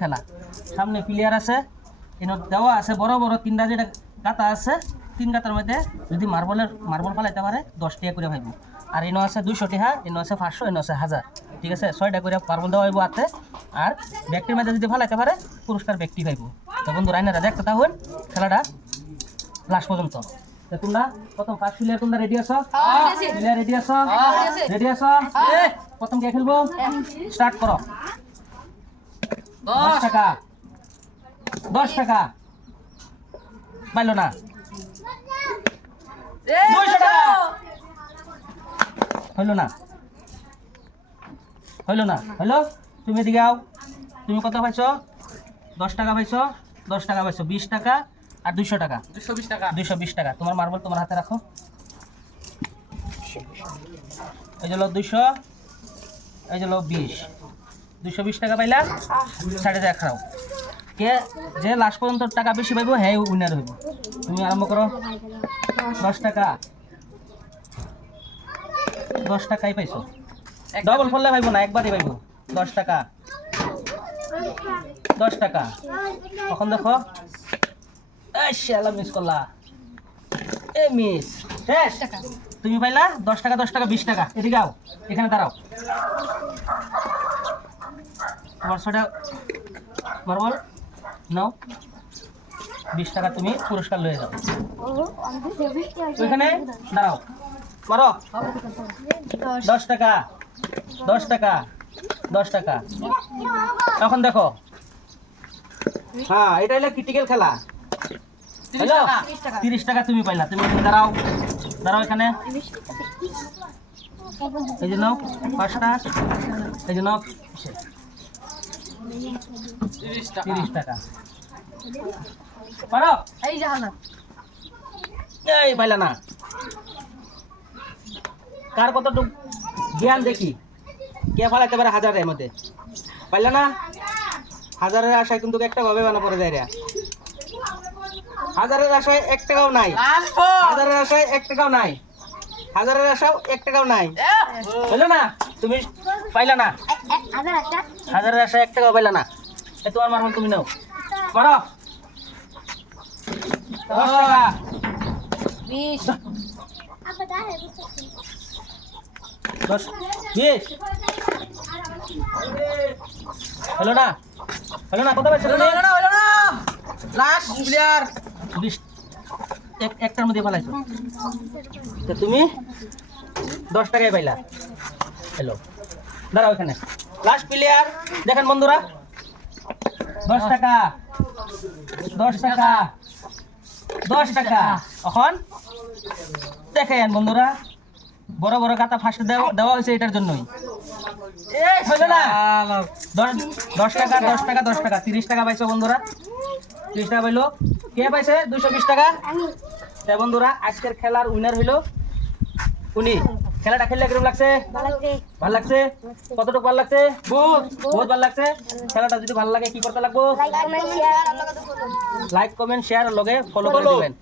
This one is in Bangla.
খেলা সামনে প্লেয়ার আছে এনে দেওয়া আছে বড় বড় তিনটা যেটা গাতা আছে তিন গাতার মধ্যে যদি মার্বল ফেলাইতে পারে 10 টাকা করে ভাইব আর এনে আছে 200 টাকা এনে আছে 500 এনে আছে 1000 ঠিক আছে 6টা করে মার্বল দেওয়া হইব হাতে আর ব্যক্তির মধ্যে যদি ফেলাইতে পারে পুরস্কার ব্যক্তি পাইব তো বন্ধু রাইনারা দেখতে থাকুন খেলাটা লাস্ট পর্যন্ত তো তোমরা প্রথম ফার্স্ট প্লেয়ার তোমরা রেডি আছো প্লেয়ার রেডি আছো প্রথম কে খেলবো স্টার্ট করো 10 টাকা 10 টাকা পাইলো না 200 টাকা হইলো না হইলো তুমি এদিকে আও তুমি কত পাইছো 10 টাকা পাইছো 10 টাকা পাইছো 20 টাকা আর 200 টাকা 220 টাকা তোমার মার্বল তোমার হাতে রাখো এই হলো 200 এই হলো 20 220 টাকা পাইলা সাইডে রাখাও কে যে লাস্ট পর্যন্ত টাকা বেশি পাইবো হ্যাঁ উইনার হইব তুমি আরম্ভ করো 10 টাকা 10 টাকাই পাইছো ডবল ফললে পাইবো না একবারই পাইবো 10 টাকা 10 টাকা তখন দেখো এই শালা মিস করলা এ মিস শেষ তুমি পাইলা 10 টাকা 10 টাকা 20 টাকা এদিকে আও এখানে দাঁড়াও তোমার সেটা মার্বল নাও 20 টাকা তুমি পুরস্কার লয়ে যাও ওইখানে দাঁড়াও মারো 10 টাকা 10 টাকা 10 টাকা এখন দেখো হ্যাঁ এটা হলো ক্রিটিক্যাল খেলা 30 টাকা তুমি পাইলা তুমি দাঁড়াও এখানে এই যে নাও 5টা এই যে নাও 30 টাকা পারো এই জাহানা এই পাইলা না কার কতটুকু জ্ঞান দেখি কে ফালাইতে পারে হাজারের মধ্যে পাইলা না হাজারের আশায় কিন্তু একটা ভাবে বানা পড়ে যায় রে হাজারের আশায় 1 টাকাও নাই হাজারের আশায় 1 টাকাও নাই হাজারের আশাও 1 টাকাও নাই হলো না তুমি পাইলা না হাজারের আশায় 1 টাকাও পাইলা না এ তোমার মারবল তুমি নাও করো 10 টাকা 20 10 20 হলো না কত পাইছো তুমি হলো না লাস্ট প্লেয়ার 20 একটার মধ্যে ফেলাইছো তো তুমি 10 টাকায় পাইলা হ্যালো দাঁড়াও এখানে লাস্ট প্লেয়ার দেখেন বন্ধুরা 10 টাকা 10 টাকা 10 টাকা এখন দেখেন বন্ধুরা বড় বড় কাতা ফার্স্ট দেওয়া হয়েছে এটার জন্যই এই হইলো না 10 টাকা 10 টাকা 10 টাকা 30 টাকা পাইছো বন্ধুরা 30 টাকা পাইলো কে পাইছে 220 টাকা তাই বন্ধুরা আজকের খেলার উইনার হইলো উনি খেলাটা খেললে কিরকম লাগছে ভালো লাগছে কতটুকু ভালো লাগছে বহুত ভালো লাগছে খেলাটা যদি ভালো লাগে কি করতে লাগবো লাইক কমেন্ট শেয়ার আর লগে ফলো করে দিবেন।